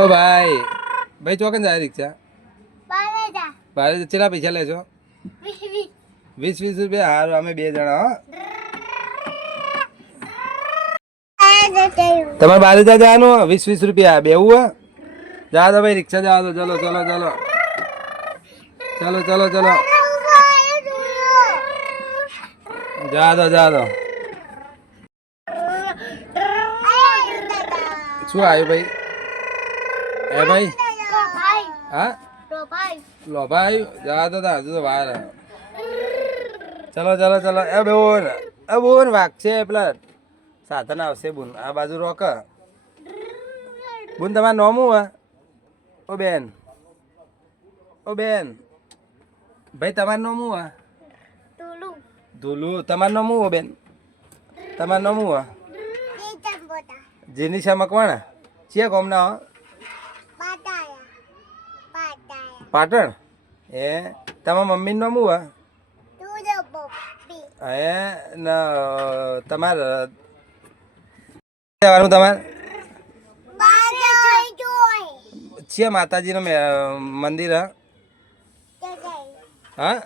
ઓ ભાઈ ભાઈ ચોકન જાય રિક્ષા? ભારે ચેલા પૈસા લેજો. વીસ વીસ રૂપિયા હારું અમે બે જણા હો. તમારે બારે જા જવાનું વીસ વીસ રૂપિયા બેવું હે જા તો ભાઈ રિક્ષા જવા દો ચલો ચલો ચલો. ચલો ચલો ચલો. જા દો જા દો. શું આવ્યું ભાઈ? એ ભાઈ? હા? લોભા આવ્યું જા દો હજુ તો વાર. ચલો ચલો ચલો. એ બોન એ બોન વાગશે પેલા સાધન આવશે બુન. આ બાજુ રોક. બુન તમારું નોમું હા? ઓ બેન. ઓ બેન. ભાઈ તમારું નોમું હા? ધૂલું. તમારે તમારું હો બેન? તમારું નોમું હા? જેની શા મકવાણા ચિયા ગોમના હો? પાટણ? એ તમારા મમ્મીનું નામ હું હે એ તમારે તમારે? છે માતાજીનું મંદિર હે? હા